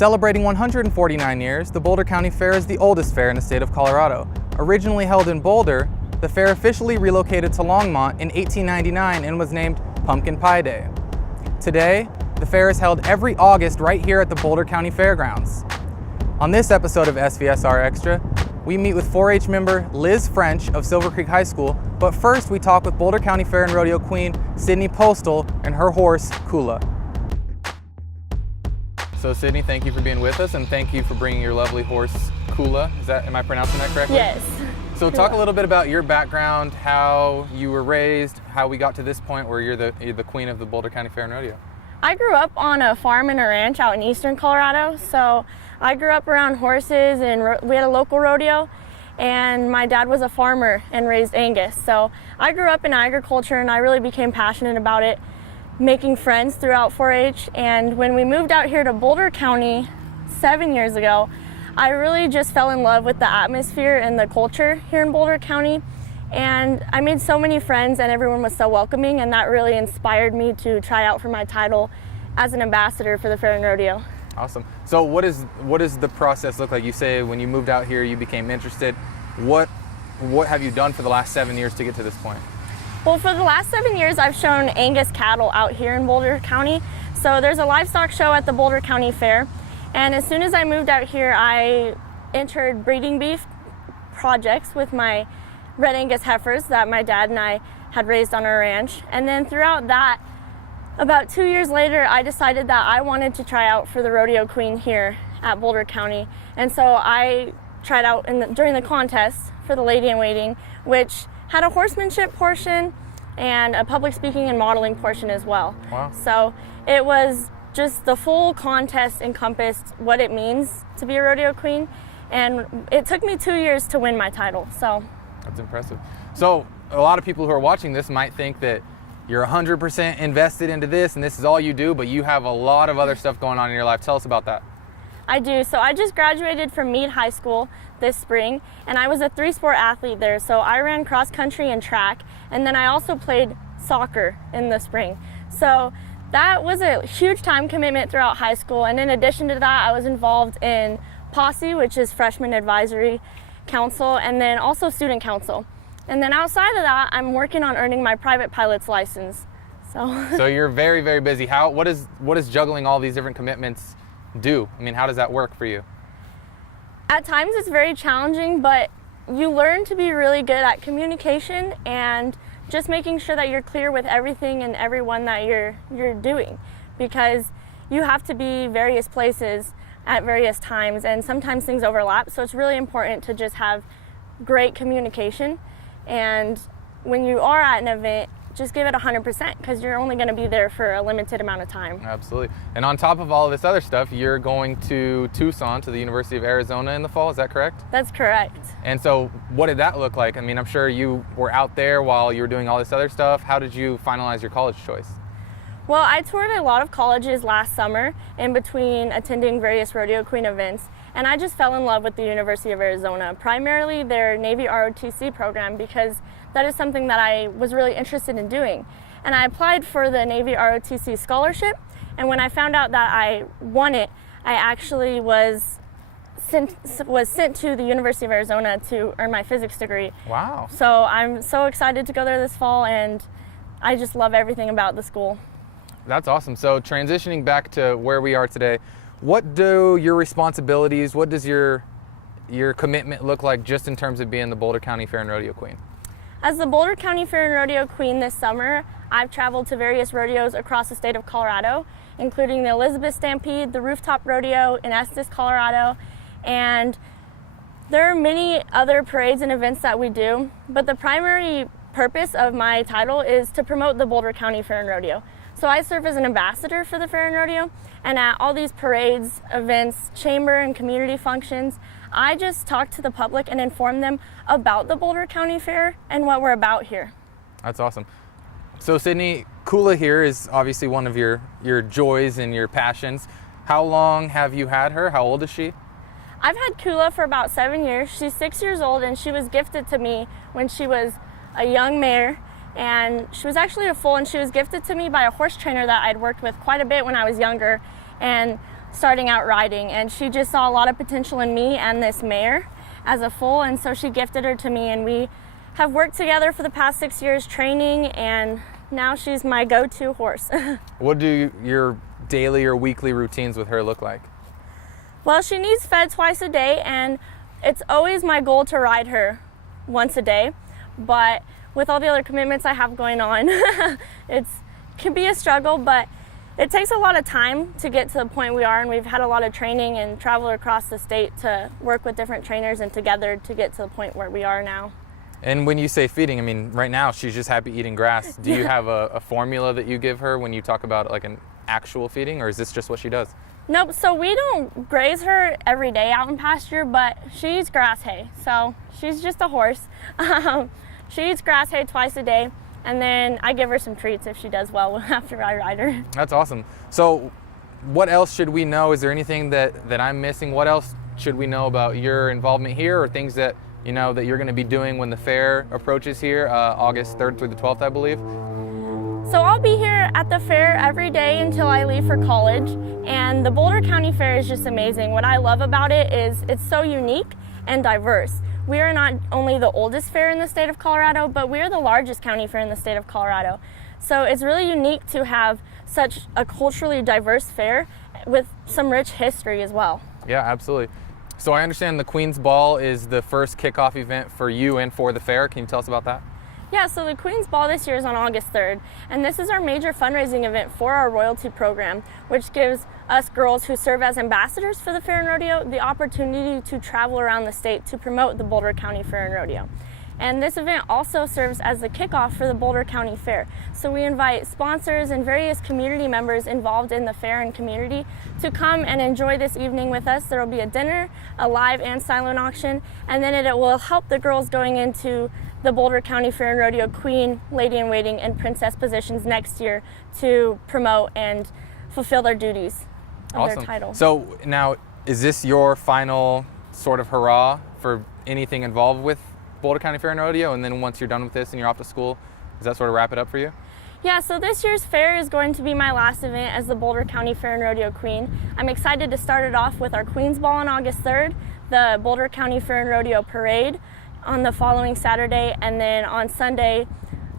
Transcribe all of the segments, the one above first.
Celebrating 149 years, the Boulder County Fair is the oldest fair in the state of Colorado. Originally held in Boulder, the fair officially relocated to Longmont in 1899 and was named Pumpkin Pie Day. Today, the fair is held every August right here at the Boulder County Fairgrounds. On this episode of SVSR Extra, we meet with 4-H member Liz French of Silver Creek High School, but first we talk with Boulder County Fair and Rodeo queen Sydney Postle and her horse, Kula. So Sydney, thank you for being with us and thank you for bringing your lovely horse, Kula. Am I pronouncing that correctly? Yes. So talk a little bit about your background, how you were raised, how we got to this point where you're the queen of the Boulder County Fair and Rodeo. I grew up on a farm and a ranch out in eastern Colorado, so I grew up around horses and we had a local rodeo, and my dad was a farmer and raised Angus. So I grew up in agriculture and I really became passionate about it, making friends throughout 4-H. And when we moved out here to Boulder County 7 years ago, I really just fell in love with the atmosphere and the culture here in Boulder County. And I made so many friends and everyone was so welcoming, and that really inspired me to try out for my title as an ambassador for the Fair and Rodeo. Awesome. So what does the process look like? You say when you moved out here you became interested. What have you done for the last 7 years to get to this point? Well, for the last 7 years, I've shown Angus cattle out here in Boulder County. So there's a livestock show at the Boulder County Fair. And as soon as I moved out here, I entered breeding beef projects with my red Angus heifers that my dad and I had raised on our ranch. And then throughout that, about 2 years later, I decided that I wanted to try out for the rodeo queen here at Boulder County. And so I tried out during the contest for the Lady in Waiting, which had a horsemanship portion and a public speaking and modeling portion as well. Wow. So it was just the full contest encompassed what it means to be a rodeo queen, and it took me 2 years to win my title. So that's impressive. So a lot of people who are watching this might think that you're 100% invested into this and this is all you do, but you have a lot of other stuff going on in your life. Tell us about that. I do. So I just graduated from Meade High School this spring, and I was a 3-sport athlete there. So I ran cross country and track, and then I also played soccer in the spring. So that was a huge time commitment throughout high school. And in addition to that, I was involved in Posse, which is Freshman Advisory Council, and then also Student Council. And then outside of that, I'm working on earning my private pilot's license. So you're very, very busy. What is juggling all these different commitments do? I mean, how does that work for you? At times it's very challenging, but you learn to be really good at communication and just making sure that you're clear with everything and everyone that you're doing, because you have to be various places at various times and sometimes things overlap. So it's really important to just have great communication, and when you are at an event, just give it 100% because you're only going to be there for a limited amount of time. Absolutely. And on top of all of this other stuff, you're going to Tucson to the University of Arizona in the fall, is that correct? That's correct. And so what did that look like? I mean, I'm sure you were out there while you were doing all this other stuff. How did you finalize your college choice? Well, I toured a lot of colleges last summer in between attending various rodeo queen events, and I just fell in love with the University of Arizona, primarily their Navy ROTC program, because that is something that I was really interested in doing. And I applied for the Navy ROTC scholarship, and when I found out that I won it, I actually was sent to the University of Arizona to earn my physics degree. Wow. So I'm so excited to go there this fall, and I just love everything about the school. That's awesome. So transitioning back to where we are today, what do your responsibilities, what does your commitment look like just in terms of being the Boulder County Fair and Rodeo queen? As the Boulder County Fair and Rodeo queen this summer, I've traveled to various rodeos across the state of Colorado, including the Elizabeth Stampede, the Rooftop Rodeo in Estes, Colorado, and there are many other parades and events that we do, but the primary purpose of my title is to promote the Boulder County Fair and Rodeo. So I serve as an ambassador for the Fair and Rodeo, and at all these parades, events, chamber and community functions, I just talk to the public and inform them about the Boulder County Fair and what we're about here. That's awesome. So Sydney, Kula here is obviously one of your joys and your passions. How long have you had her? How old is she? I've had Kula for about 7 years. She's 6 years old, and she was gifted to me when she was a young mare, and she was actually a foal, and she was gifted to me by a horse trainer that I'd worked with quite a bit when I was younger. And starting out riding, and she just saw a lot of potential in me and this mare as a foal, and so she gifted her to me, and we have worked together for the past 6 years training, and now she's my go-to horse. What do your daily or weekly routines with her look like? Well, she needs fed twice a day, and it's always my goal to ride her once a day, but with all the other commitments I have going on, it can be a struggle, but it takes a lot of time to get to the point we are, and we've had a lot of training and travel across the state to work with different trainers and together to get to the point where we are now. And when you say feeding, I mean, right now she's just happy eating grass. Do you have a formula that you give her when you talk about like an actual feeding, or is this just what she does? Nope, so we don't graze her every day out in pasture, but she eats grass hay, so she's just a horse. She eats grass hay twice a day, and then I give her some treats if she does well after I ride her. That's awesome. So what else should we know? Is there anything that I'm missing? What else should we know about your involvement here, or things that you know that you're going to be doing when the fair approaches here, August 3rd through the 12th, I believe? So I'll be here at the fair every day until I leave for college, and the Boulder County Fair is just amazing. What I love about it is it's so unique and diverse. We are not only the oldest fair in the state of Colorado, but we are the largest county fair in the state of Colorado. So it's really unique to have such a culturally diverse fair with some rich history as well. Yeah, absolutely. So I understand the Queen's Ball is the first kickoff event for you and for the fair. Can you tell us about that? Yeah, so the Queen's Ball this year is on August 3rd, and this is our major fundraising event for our royalty program, which gives us girls who serve as ambassadors for the fair and rodeo the opportunity to travel around the state to promote the Boulder County Fair and Rodeo. And this event also serves as the kickoff for the Boulder County Fair. So we invite sponsors and various community members involved in the fair and community to come and enjoy this evening with us. There will be a dinner, a live and silent auction, and then it will help the girls going into the Boulder County Fair and Rodeo Queen, Lady in Waiting, and Princess positions next year to promote and fulfill their duties of their title. So now, is this your final sort of hurrah for anything involved with Boulder County Fair and Rodeo, and then once you're done with this and you're off to school, does that sort of wrap it up for you? Yeah, so this year's fair is going to be my last event as the Boulder County Fair and Rodeo Queen. I'm excited to start it off with our Queen's Ball on August 3rd, the Boulder County Fair and Rodeo Parade on the following Saturday, and then on Sunday,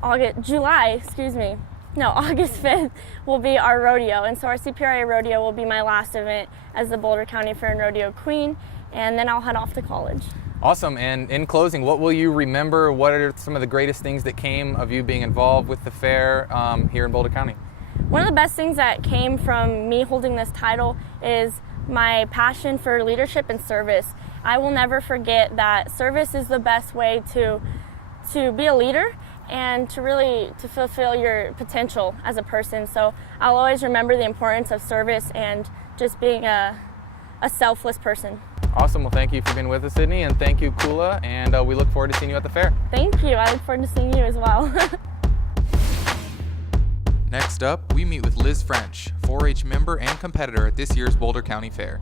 August 5th will be our rodeo. And so our CPRA rodeo will be my last event as the Boulder County Fair and Rodeo Queen, and then I'll head off to college. Awesome. And in closing, what will you remember? What are some of the greatest things that came of you being involved with the fair here in Boulder County? One of the best things that came from me holding this title is my passion for leadership and service. I will never forget that service is the best way to be a leader and to fulfill your potential as a person. So I'll always remember the importance of service and just being a selfless person. Awesome. Well, thank you for being with us, Sydney, and thank you, Kula, and we look forward to seeing you at the fair. Thank you. I look forward to seeing you as well. Next up, we meet with Liz French, 4-H member and competitor at this year's Boulder County Fair.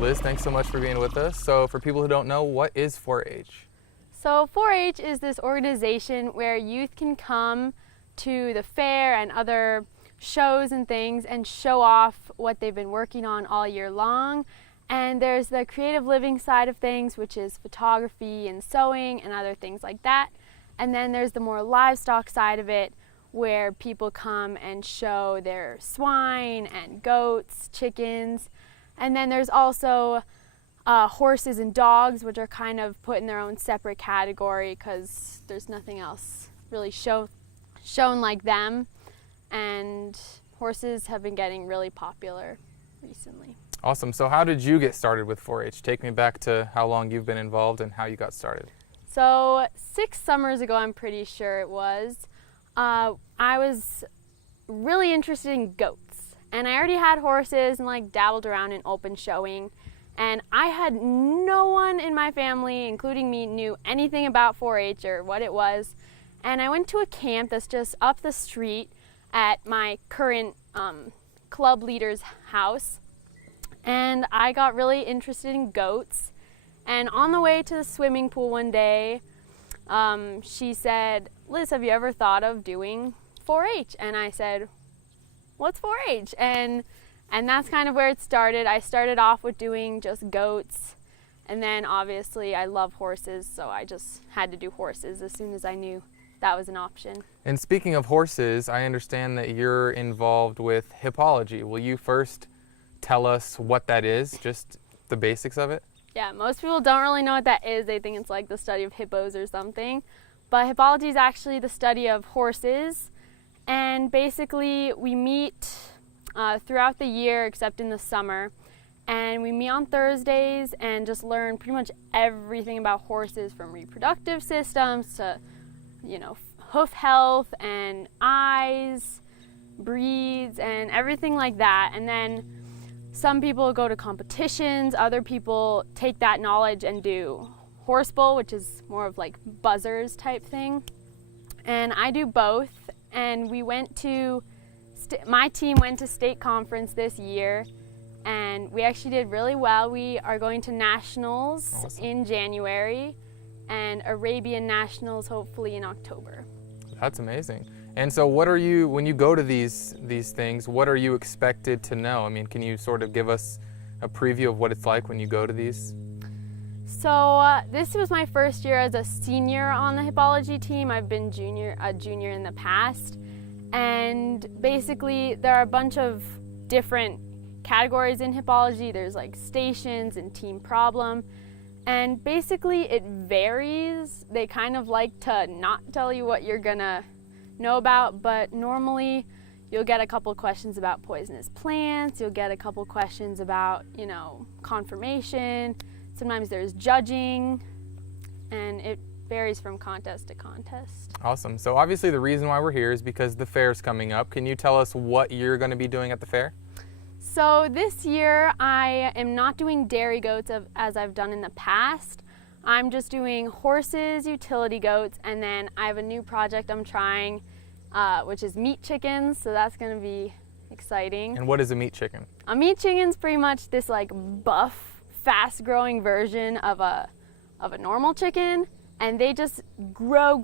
Liz, thanks so much for being with us. So for people who don't know, what is 4-H? So 4-H is this organization where youth can come to the fair and other shows and things and show off what they've been working on all year long. And there's the creative living side of things, which is photography and sewing and other things like that. And then there's the more livestock side of it, where people come and show their swine and goats, chickens. And then there's also horses and dogs, which are kind of put in their own separate category because there's nothing else really shown like them. And horses have been getting really popular recently. Awesome. So how did you get started with 4-H? Take me back to how long you've been involved and how you got started. So 6 summers ago, I'm pretty sure it was, I was really interested in goats. And I already had horses and like dabbled around in open showing. And I had no one in my family, including me, knew anything about 4-H or what it was. And I went to a camp that's just up the street at my current club leader's house, and I got really interested in goats. And on the way to the swimming pool one day, she said, "Liz, have you ever thought of doing 4-H?" And I said, "What's 4-H?" And And that's kind of where it started. I started off with doing just goats, and then obviously I love horses, so I just had to do horses as soon as I knew that was an option. And speaking of horses, I understand that you're involved with hippology. Will you first tell us what that is, just the basics of it? Yeah, most people don't really know what that is. They think it's like the study of hippos or something. But hippology is actually the study of horses. And basically we meet throughout the year except in the summer. And we meet on Thursdays and just learn pretty much everything about horses, from reproductive systems to, hoof health and eyes, breeds, and everything like that. And then some people go to competitions, other people take that knowledge and do horse bull, which is more of like buzzers type thing. And I do both. And we went to, my team went to state conference this year, and we actually did really well. We are going to nationals in January and Arabian nationals hopefully in October. That's amazing. And so what are you, when you go to these things, what are you expected to know? I mean, can you sort of give us a preview of what it's like when you go to these? So this was my first year as a senior on the hippology team. I've been a junior in the past. And basically there are a bunch of different categories in hippology. There's like stations and team problem. And basically it varies. They kind of like to not tell you what you're gonna know about, but normally you'll get a couple questions about poisonous plants. You'll get a couple questions about, conformation. Sometimes there's judging, and it varies from contest to contest. Awesome. So obviously the reason why we're here is because the fair's coming up. Can you tell us what you're going to be doing at the fair? So this year I am not doing dairy goats as I've done in the past. I'm just doing horses, utility goats, and then I have a new project I'm trying, which is meat chickens, so that's going to be exciting. And what is a meat chicken? A meat chicken's pretty much this like buff, fast-growing version of a normal chicken, and they just grow.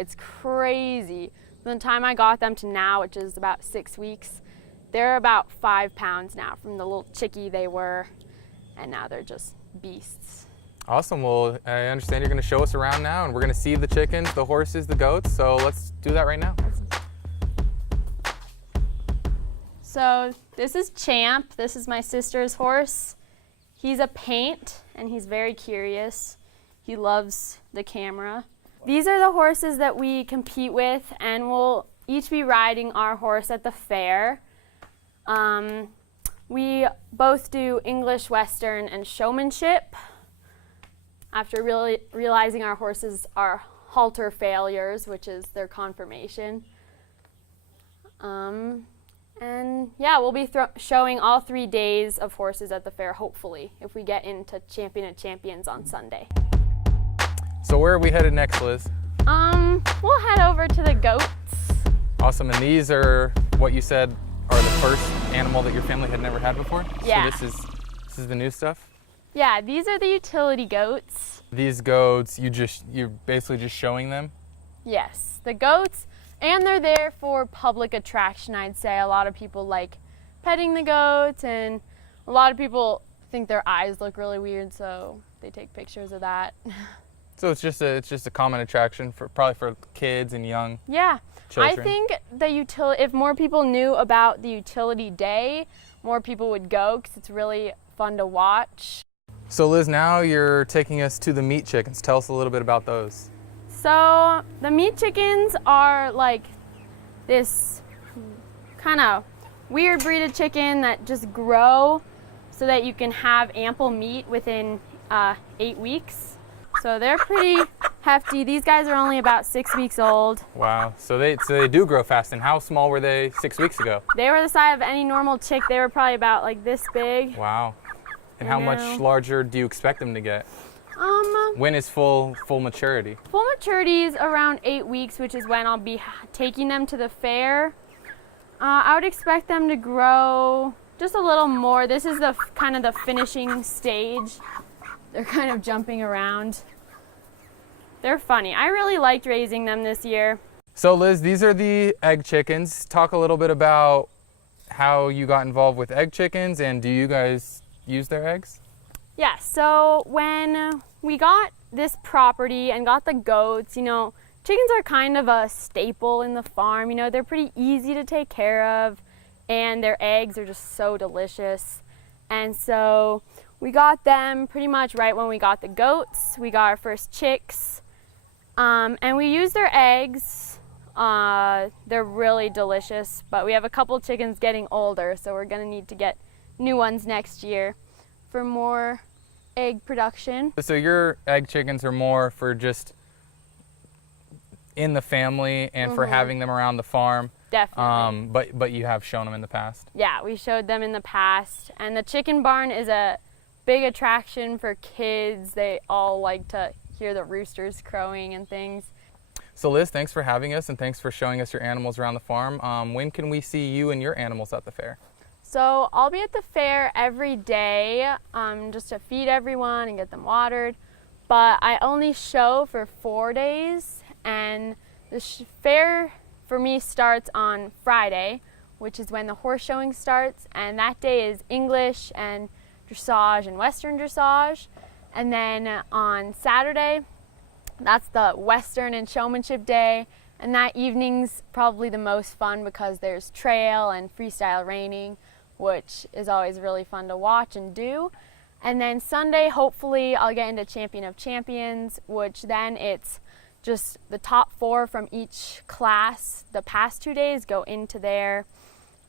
It's crazy. From the time I got them to now, which is about 6 weeks, they're about 5 pounds now from the little chickie they were, and now they're just beasts. Awesome. Well, I understand you're going to show us around now, and we're going to see the chickens, the horses, the goats, so let's do that right now. So this is Champ. This is my sister's horse. He's a paint, and he's very curious. He loves the camera. These are the horses that we compete with, and we'll each be riding our horse at the fair. We both do English, Western, and showmanship. After really realizing our horses are halter failures, which is their conformation. And yeah, we'll be showing all 3 days of horses at the fair, hopefully, if we get into Champion of Champions on Sunday. So where are we headed next, Liz? We'll head over to the goats. Awesome. And these are what you said are the first animal that your family had never had before? Yeah. So this is the new stuff? Yeah, these are the utility goats. These goats, you're basically just showing them? Yes, the goats. And they're there for public attraction, I'd say. A lot of people like petting the goats, and a lot of people think their eyes look really weird, so they take pictures of that. So it's just a common attraction probably for kids and young children. I think if more people knew about the utility day, more people would go, because it's really fun to watch. So Liz, now you're taking us to the meat chickens. Tell us a little bit about those. So the meat chickens are like this kind of weird breed of chicken that just grow so that you can have ample meat within 8 weeks. So they're pretty hefty. These guys are only about 6 weeks old. Wow. So they do grow fast. And how small were they 6 weeks ago? They were the size of any normal chick. They were probably about like this big. Wow. And how much larger do you expect them to get? When is full maturity? Full maturity is around 8 weeks, which is when I'll be taking them to the fair. I would expect them to grow just a little more. This is the kind of the finishing stage. They're kind of jumping around. They're funny. I really liked raising them this year. So Liz, these are the egg chickens. Talk a little bit about how you got involved with egg chickens, and do you guys use their eggs? Yeah, so when we got this property and got the goats, chickens are kind of a staple in the farm. They're pretty easy to take care of, and their eggs are just so delicious. And so we got them pretty much right when we got the goats. We got our first chicks, and we use their eggs. They're really delicious, but we have a couple chickens getting older, so we're gonna need to get new ones next year for more egg production. So your egg chickens are more for just in the family and for having them around the farm. Definitely. But you have shown them in the past. Yeah, we showed them in the past, and the chicken barn is a big attraction for kids. They all like to hear the roosters crowing and things. So Liz, thanks for having us, and thanks for showing us your animals around the farm. When can we see you and your animals at the fair? So I'll be at the fair every day just to feed everyone and get them watered, but I only show for 4 days, and the fair for me starts on Friday, which is when the horse showing starts, and that day is English and dressage and Western dressage. And then on Saturday, that's the Western and showmanship day, and that evening's probably the most fun because there's trail and freestyle reining, which is always really fun to watch and do. And then Sunday, hopefully I'll get into Champion of Champions, which then it's just the top 4 from each class the past 2 days go into there.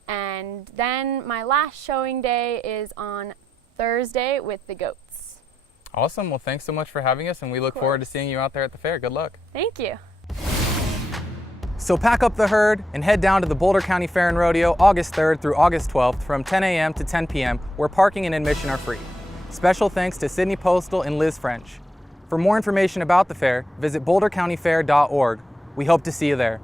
And then my last showing day is on Thursday with the goats. Awesome. Well, thanks so much for having us, and we look forward to seeing you out there at the fair. Good luck. Thank you. So pack up the herd and head down to the Boulder County Fair and Rodeo August 3rd through August 12th from 10 a.m. to 10 p.m. where parking and admission are free. Special thanks to Sydney Postle and Liz French. For more information about the fair, visit bouldercountyfair.org. We hope to see you there.